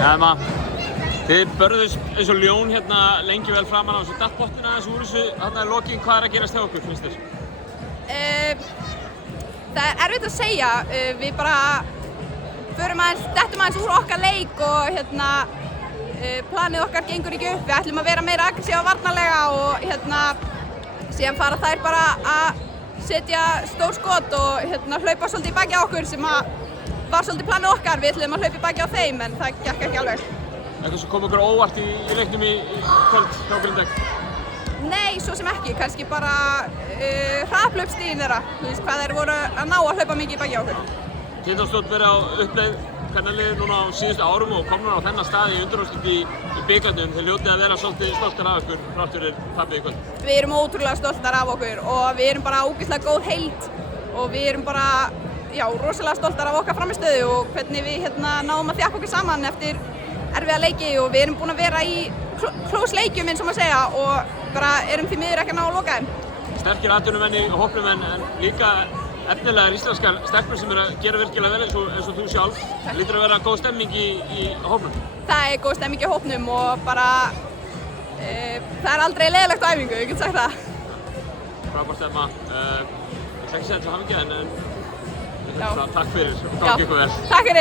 Emma, þið börðust eins og ljón hérna lengi vel framan á þessu dattbotnina aðeins úr þessu þarna í lokin. Hvað að gerast hjá okkur, finnst þér? Það erfitt að segja. Við bara dettum aðeins úr okkar leik og planið okkar gengur ekki upp. Við ætlum að vera meira aggressíva varnarlega og síðan fara þær bara að setja stór skot og hlaupa svolítið í baki á okkur sem var svolítið planið okkar. Við ætlum að hlaupa í baki á þeim en það gekk ekki alveg. Eitthvað sem kom okkur óvart í leiknum í kvöld hjá Grindavík? Nei, svo sem ekki. Kannski bara hraðhlaupsstigin þeirra. Þú veist hvað þeir voru að ná að hlaupa mikið í baki á okkur. Tindastóll verið á uppleið kvennaliðið núna á síðustu árum og komnir á þennan stað í undanúrslit í bikarnum. Þeir hljótið að vera svolítið stoltar af ykkur þrátt fyrir tapið í kvöld. Við erum ótrúlega stoltar af okkur og við erum bara ógeðslega góð heild og við erum bara rosalega stoltar af okkar frammistöðu og hvernig við náum að þjappa okkur saman eftir erfiða leiki og við erum búin að vera í close leikjum eins og maður segja og bara erum því miður ekki að ná að loka þeim. Sterkir atvinnumenn í hópnum en líka efnilegar íslenskar stelpur sem eru að gera virkilega vel eins og þú sjálf. Lítur að vera góð stemming í hópnum? Það er góð stemming í hópnum og bara það er aldrei leiðilegt á æfingu, ég get sagt það. Frábært Emma. Ég ætla ekki að segja þetta til hamingju en takk fyrir og gangi ykkur vel. Takk fyrir.